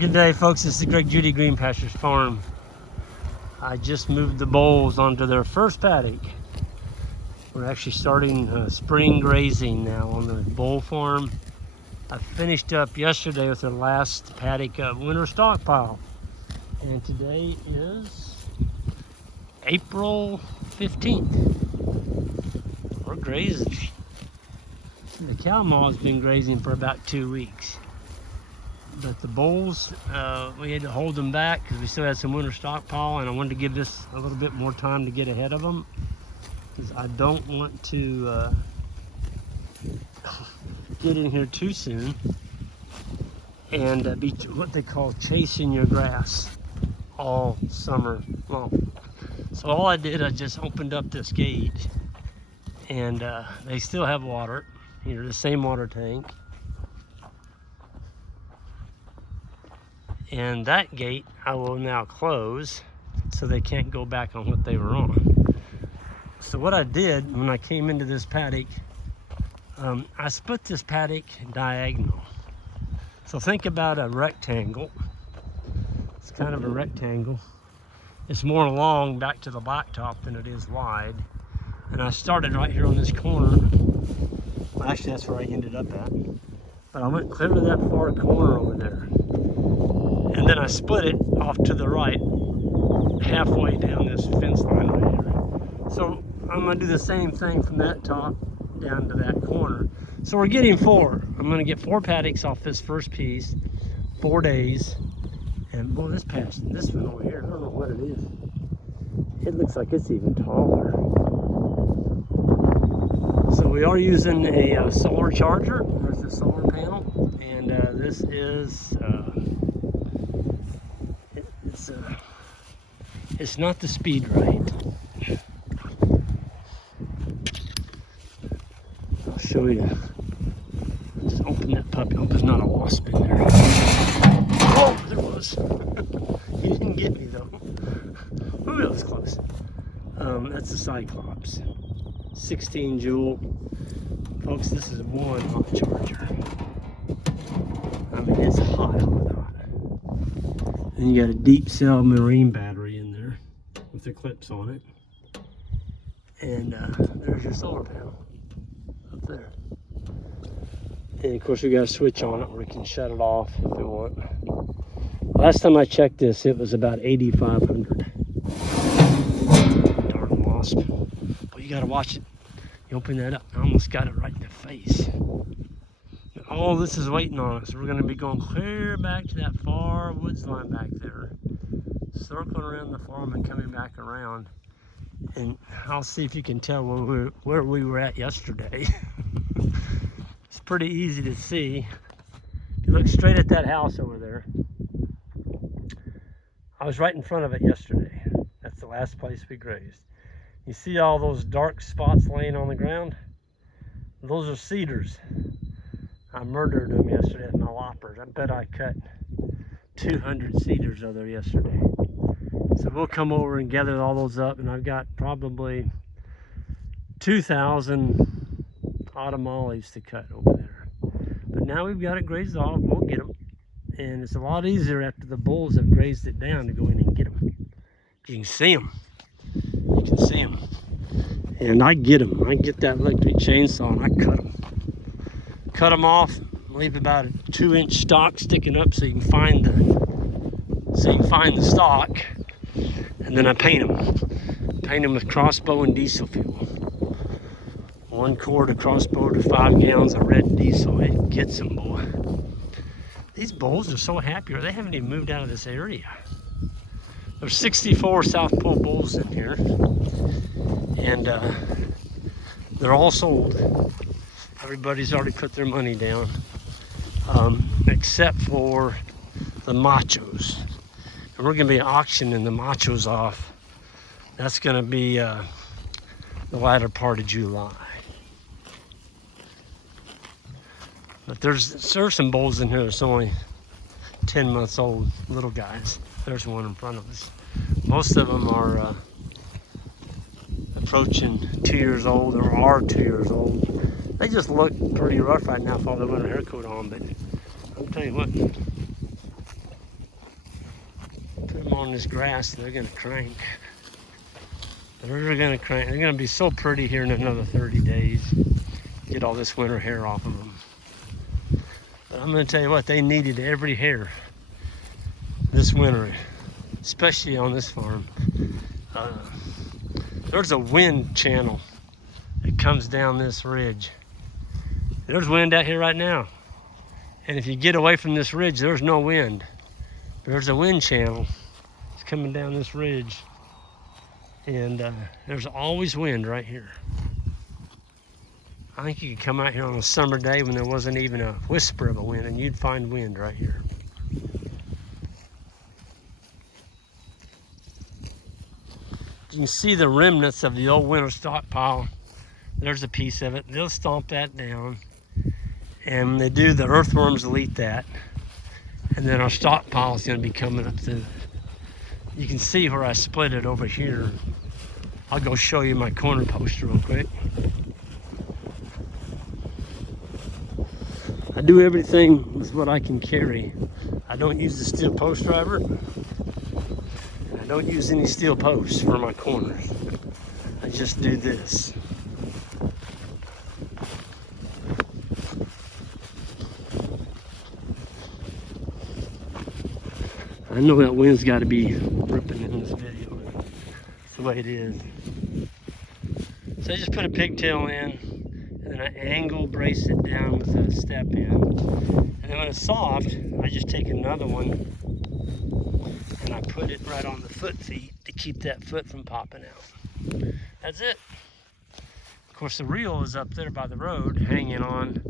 Good day, folks. This is Greg Judy Green Pastures Farm. I just moved the bulls onto their first paddock. We're actually starting spring grazing now on the bull farm. I finished up yesterday with the last paddock of winter stockpile. And today is April 15th. We're grazing. The cow maw's been grazing for about 2 weeks. But the bulls, we had to hold them back because we still had some winter stockpile, and I wanted to give this a little bit more time to get ahead of them because I don't want to get in here too soon and be what they call chasing your grass all summer long. So all I did, I just opened up this gate, and they still have water. Here, the same water tank. And that gate I will now close so they can't go back on what they were on. So what I did when I came into this paddock, I split this paddock diagonal. So think about a rectangle. It's kind of a rectangle. It's more long back to the blacktop than it is wide. And I started right here on this corner. Well, actually, that's where I ended up at. But I went clear to that far corner over there. And then I split it off to the right, halfway down this fence line right here. So I'm gonna do the same thing from that top down to that corner. So we're getting 4. I'm gonna get 4 paddocks off this first piece, 4 days. And boy, this one over here, I don't know what it is. It looks like it's even taller. So we are using a solar charger. There's the solar panel, and this is it's not the speed right. I'll show you. Just open that puppy up. There's not a wasp in there. Oh, there was. He didn't get me though. Ooh, that was close. That's a Cyclops. 16 joule. Folks, this is one hot charger. I mean, it's hot. And you got a deep cell marine battery in there with the clips on it. And there's your solar panel up there. And of course we got a switch on it where we can shut it off if we want. Last time I checked this, it was about 8,500. Darn wasp. But you gotta watch it. You open that up, I almost got it right in the face. All this is waiting on us. We're going to be going clear back to that far woods line back there, circling around the farm and coming back around. And I'll see if you can tell where we were at yesterday. It's pretty easy to see. If you look straight at that house over there, I was right in front of it yesterday. That's the last place we grazed. You see all those dark spots laying on the ground? Those are cedars. I murdered them yesterday with my loppers. I bet I cut 200 cedars over there yesterday. So we'll come over and gather all those up, and I've got probably 2,000 autumn olives to cut over there. But now we've got it grazed off, we'll get them. And it's a lot easier after the bulls have grazed it down to go in and get them. You can see them. You can see them. And I get them. I get that electric chainsaw and I cut them. Cut them off, leave about a 2-inch stalk sticking up so you can find the stalk, and then I paint them with crossbow and diesel fuel. 1 quart of crossbow to 5 gallons of red diesel. It gets them, boy. These bulls are so happy, or they haven't even moved out of this area. There's 64 South Pole bulls in here, and they're all sold. Everybody's already put their money down, except for the machos. And we're gonna be auctioning the machos off. That's gonna be the latter part of July. But there's some bulls in here that's only 10 months old, little guys. There's one in front of us. Most of them are approaching 2 years old or are 2 years old. They just look pretty rough right now with all the winter hair coat on, but I'll tell you what, on this grass, they're gonna crank. They're gonna crank. They're gonna be so pretty here in another 30 days. Get all this winter hair off of them. But I'm gonna tell you what, they needed every hair this winter, especially on this farm. There's a wind channel that comes down this ridge. There's wind out here right now. And if you get away from this ridge, there's no wind. There's a wind channel. It's coming down this ridge. And there's always wind right here. I think you could come out here on a summer day when there wasn't even a whisper of a wind, and you'd find wind right here. You can see the remnants of the old winter stockpile. There's a piece of it. They'll stomp that down. And when they do, the earthworms will eat that. And then our stockpile is going to be coming up through. You can see where I split it over here. I'll go show you my corner post real quick. I do everything with what I can carry. I don't use the steel post driver. I don't use any steel posts for my corners. I just do this. I know that wind's got to be ripping in this video. It's the way it is. So I just put a pigtail in, and then I angle brace it down with a step in. And then when it's soft, I just take another one and I put it right on the foot feet to keep that foot from popping out. That's it. Of course, the reel is up there by the road hanging on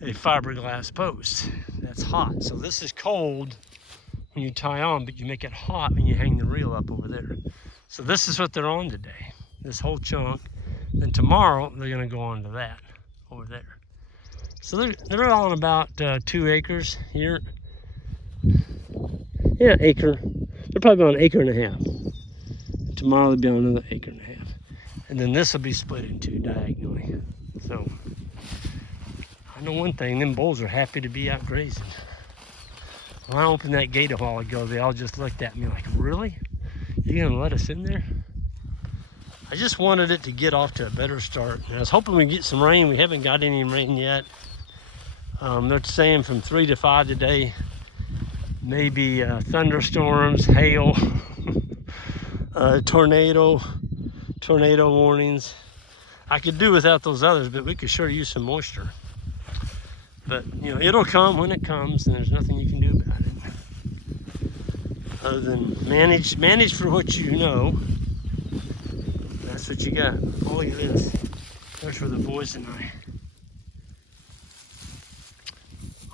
a fiberglass post. That's hot. So this is cold when you tie on, but you make it hot when you hang the reel up over there. So this is what they're on today, this whole chunk. Then tomorrow they're gonna go on to that over there. So they're on about 2 acres here. Yeah, acre. They're probably about 1.5 acres. Tomorrow they'll be on another 1.5 acres. And then this will be split in 2 diagonally. So I know one thing, them bulls are happy to be out grazing. When I opened that gate a while ago, they all just looked at me like, really? You gonna let us in there? I just wanted it to get off to a better start. And I was hoping we'd get some rain. We haven't got any rain yet. They're saying from 3 to 5 today. Maybe thunderstorms, hail, tornado warnings. I could do without those others, but we could sure use some moisture. But, you know, it'll come when it comes, and there's nothing you can do about it. Other than manage for what you know. That's what you got. Oh, look at this. There's where the boys and I.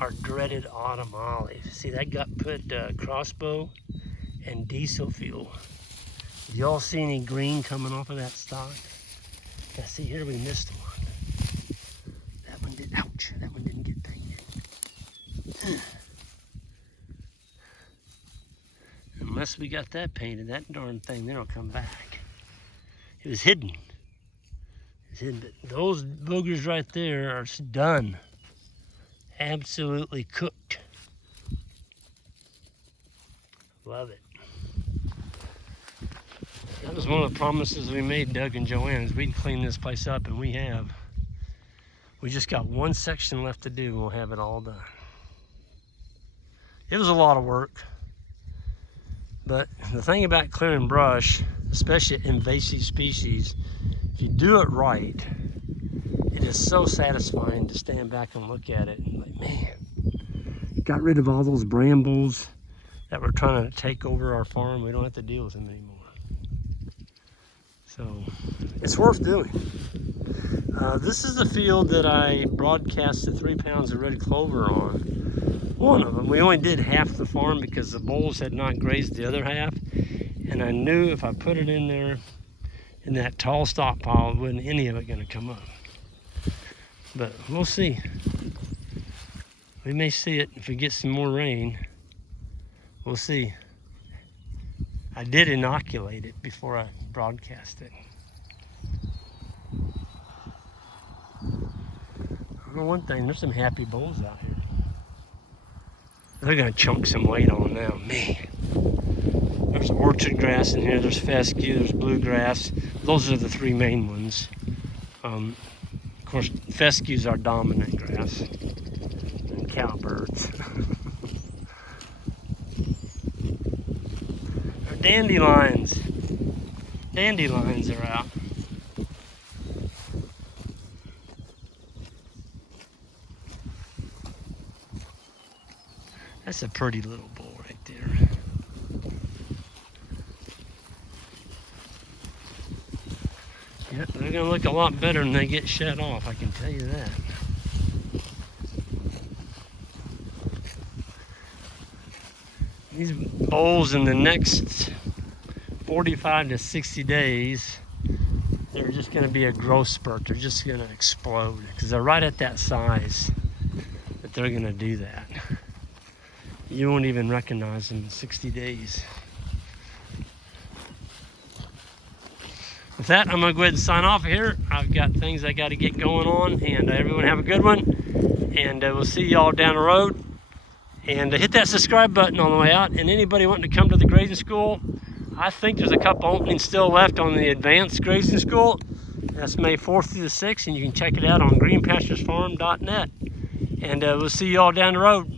Our dreaded autumn olive. See, that got put crossbow and diesel fuel. Did y'all see any green coming off of that stalk? Now, see here we missed one. That one did. Ouch! That one didn't get painted. Unless we got that painted, that darn thing there will come back. It was hidden. It's hidden. But those boogers right there are done. Absolutely cooked. Love it. That was one of the promises we made, Doug and Joanne, is we'd clean this place up, and we have. We just got one section left to do, and we'll have it all done. It was a lot of work. But the thing about clearing brush, especially invasive species, if you do it right, it is so satisfying to stand back and look at it and like, man, got rid of all those brambles that were trying to take over our farm. We don't have to deal with them anymore. So it's worth doing. This is the field that I broadcasted 3 pounds of red clover on. One of them. We only did half the farm because the bulls had not grazed the other half. And I knew if I put it in there, in that tall stockpile, it wasn't any of it going to come up. But we'll see. We may see it if we get some more rain. We'll see. I did inoculate it before I broadcast it. I know one thing, there's some happy bulls out here. They're gonna chunk some weight on now, man. There's orchard grass in here, there's fescue, there's bluegrass. Those are the three main ones. Of course, fescue's our dominant grass. And cowbirds. Dandelions. Dandelions are out. That's a pretty little bull right there. Yep, they're gonna look a lot better when they get shut off, I can tell you that. These bulls in the next 45 to 60 days, they're just gonna be a growth spurt. They're just gonna explode because they're right at that size that they're gonna do that. You won't even recognize them in 60 days. With that, I'm gonna go ahead and sign off here. I've got things I gotta get going on, and everyone have a good one. And we'll see y'all down the road. And hit that subscribe button on the way out. And anybody wanting to come to the grazing school, I think there's a couple openings still left on the advanced grazing school. That's May 4th through the 6th, and you can check it out on greenpasturesfarm.net. And we'll see y'all down the road.